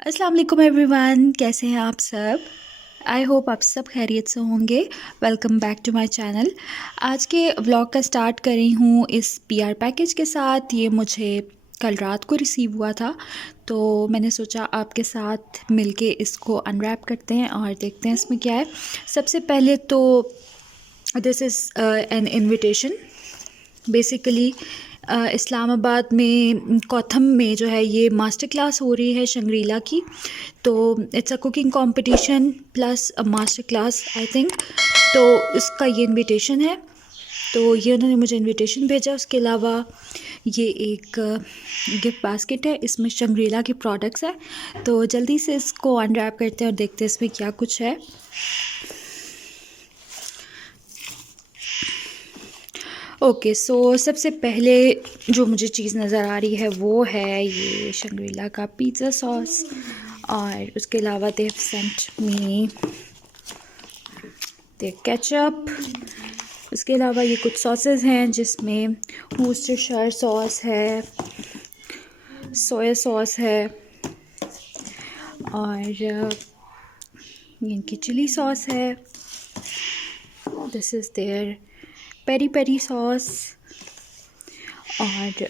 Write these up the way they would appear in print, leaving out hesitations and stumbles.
अस्सलाम वालेकुम एवरीवन, कैसे हैं आप सब। आई होप आप सब खैरियत से होंगे। Welcome back to my channel. आज के व्लॉग का स्टार्ट कर रही हूँ इस पीआर पैकेज के साथ। ये मुझे कल रात को रिसीव हुआ था, तो मैंने सोचा आपके साथ मिलके इसको अनरैप करते हैं और देखते हैं इसमें क्या है। सबसे पहले तो this is an invitation. Basically Islamabad में कोथम में जो है ये मास्टर क्लास हो रही है शंग्रीला की। तो it's a cooking competition plus a master class I think. तो इसका ये इनविटेशन है, तो ये उन्होंने मुझे इनविटेशन भेजा। उसके अलावा ये एक गिफ्ट बास्केट है, इसमें शंग्रीला के प्रोडक्ट्स हैं। तो जल्दी से इसको अनरैप करते हैं और देखते हैं इसमें क्या कुछ है। ओके सो सबसे पहले जो मुझे चीज़ नज़र आ रही है वो है ये शंग्रीला का पिज़्ज़ा सॉस। और उसके अलावा they have sent me the ketchup. उसके अलावा ये कुछ सॉसेस हैं जिसमें वूस्टरशायर सॉस है, सोया सॉस है और इनकी चिली सॉस है। This is their peri peri sauce. और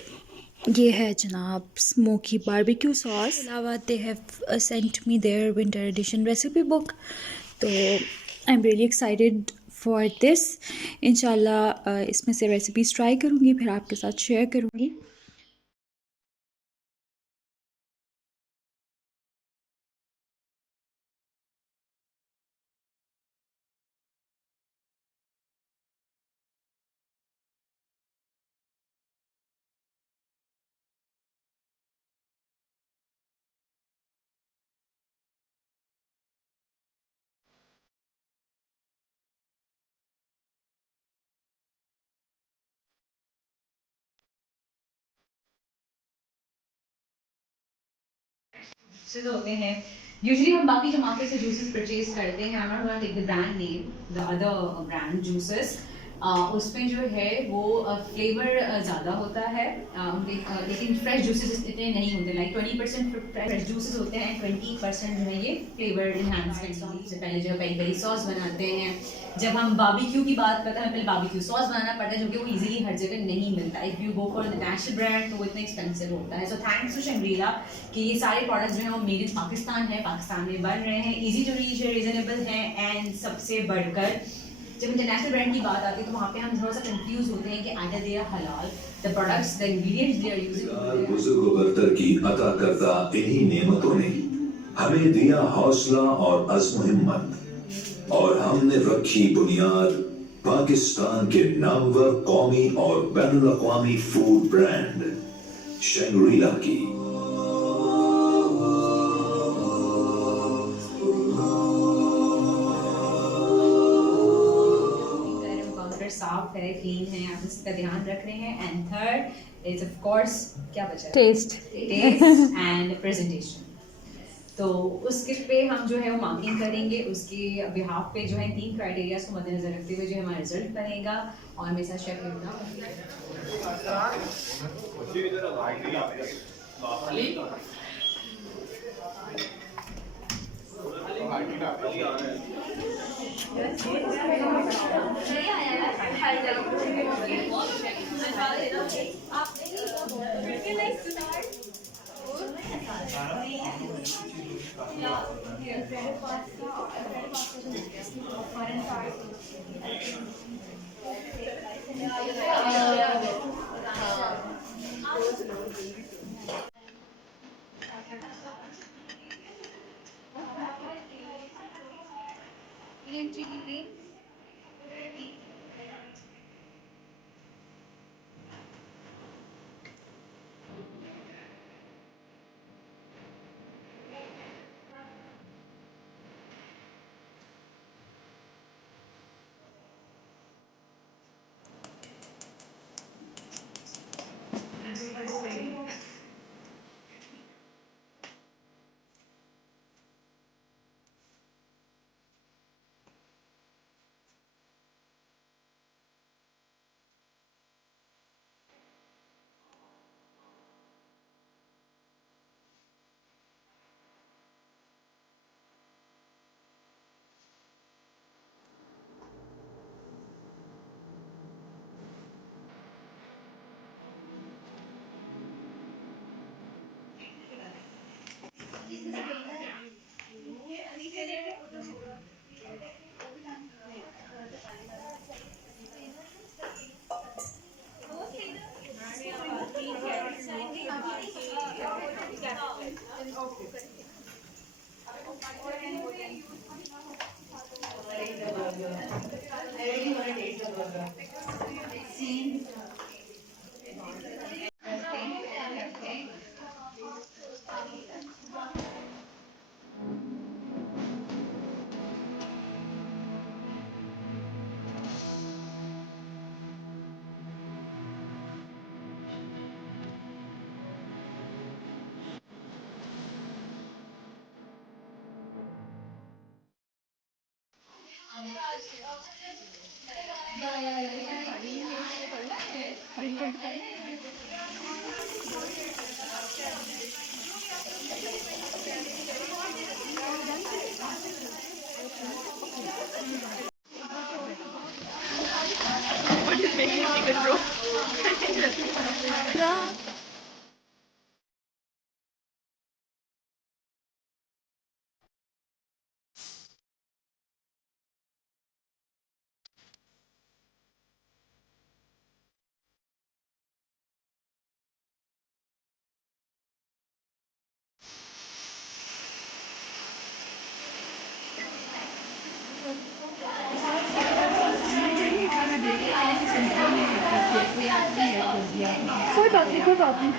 ये है जनाब स्मोकी बारबेक्यू सॉस। अलावा they have sent me their winter edition recipe book. तो I am really excited for this. इंशाल्लाह इसमें से रेसिपीज़ ट्राई करूँगी, फिर आपके साथ शेयर करूँगी। जूसेस होते हैं। यूजुअली हम बाकी जो मार्केट से जूसेस परचेज करते हैं, I am not gonna take the brand name, the other brand juices, उसमें जो है वो फ्लेवर ज़्यादा होता है उनके, लेकिन फ्रेश जूसेस इतने नहीं होते। लाइक 20% फ्रेश जूसेस होते हैं, 20% जो है ये फ्लेवर इन्हांसमेंट। सबसे पहले जो है पेरी पेरी सॉस बनाते हैं। जब हम बारबेक्यू की बात करते हैं, हमें पहले बारबेक्यू सॉस बनाना पड़ता है, जो कि वो इजीली हर जगह नहीं मिलता। If you go for the national brand तो वो इतना एक्सपेंसिव होता है। सो थैंक्स टू शंग्रीला कि ये सारे प्रोडक्ट्स जो हैं वो मेड इन पाकिस्तान है, पाकिस्तान में बन रहे हैं, इजी टू रीच है, रीजनेबल हैं। एंड सबसे बढ़कर जब इंटरनेशनल ब्रांड की बात आती है तो वहाँ पे हम थोड़ा सा कंफ्यूज होते हैं कि आइदर दे आर हलाल, the products, the ingredients they are using. बुजुर्ग बरतर की अता करता इन्हीं नेमतों ने हमें दिया हौसला और अज़्म हिम्मत, और हमने रखी बुनियाद पाकिस्तान के नामवर कौमी और बैनुल अक़वामी फूड ब्रांड शंग्रीला की। साफ है, क्लीन है, आप इसका ध्यान रख रहे हैं। And third is of course क्या बचा, टेस्ट। Test and presentation. तो उसके पे हम जो है वो मार्किंग करेंगे। उसके बिहाफ पे जो है 3 क्राइटेरियाज को मद्देनजर रखते हुए जो हमारा रिजल्ट बनेगा। और मेरे साथ शेफ इमरान। कोई बात नहीं, कोई बात नहीं।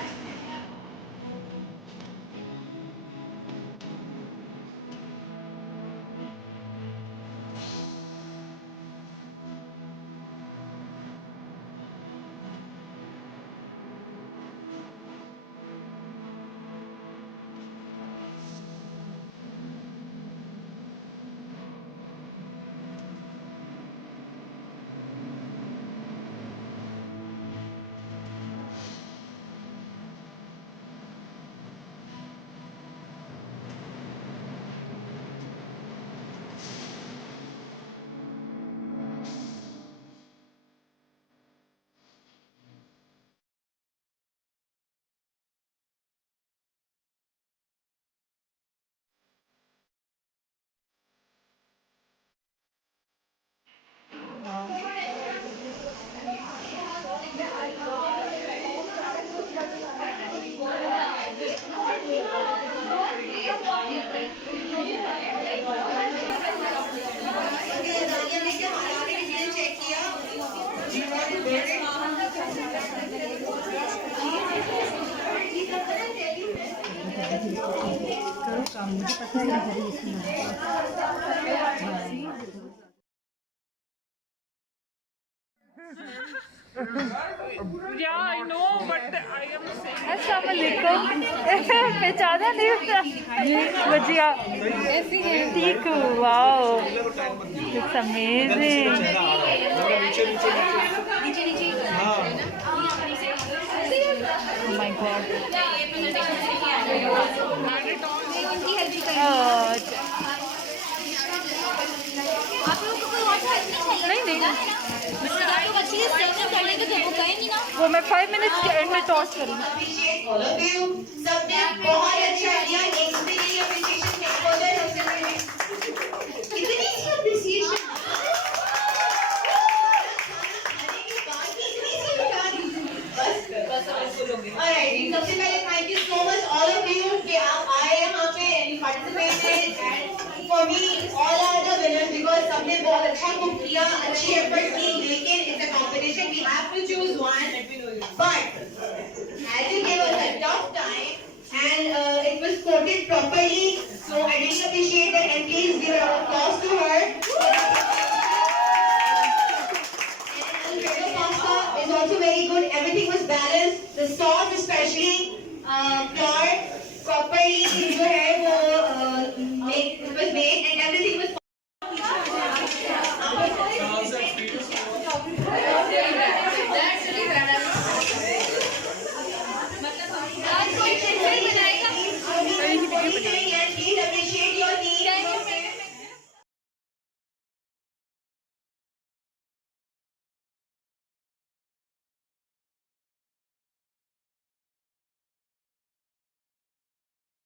Yeah, I know, but I am saying. अस्सलामुअलैकुम। पहचाना नहीं बजिया ठीक wow it's amazing oh my God नहीं नहीं वो मैं 5 मिनट्स के एंड में टॉस करूँगी All of you, सबने बहुत अच्छा किया। नेक्स्ट डे की appreciation stakeholder सबसे पहले कितनी सी appreciation अरे ये बात ही इतनी सी बता दी बस alright सबसे पहले thank you so much all of you कि आप आए यहाँ पे and you participated and for me all are the winners because सबने बहुत अच्छा कुक किया अच्छी effort की लेकिन it's a competition we have to choose one but as you gave us a tough time and it was quoted properly, so I really appreciate that and please give it up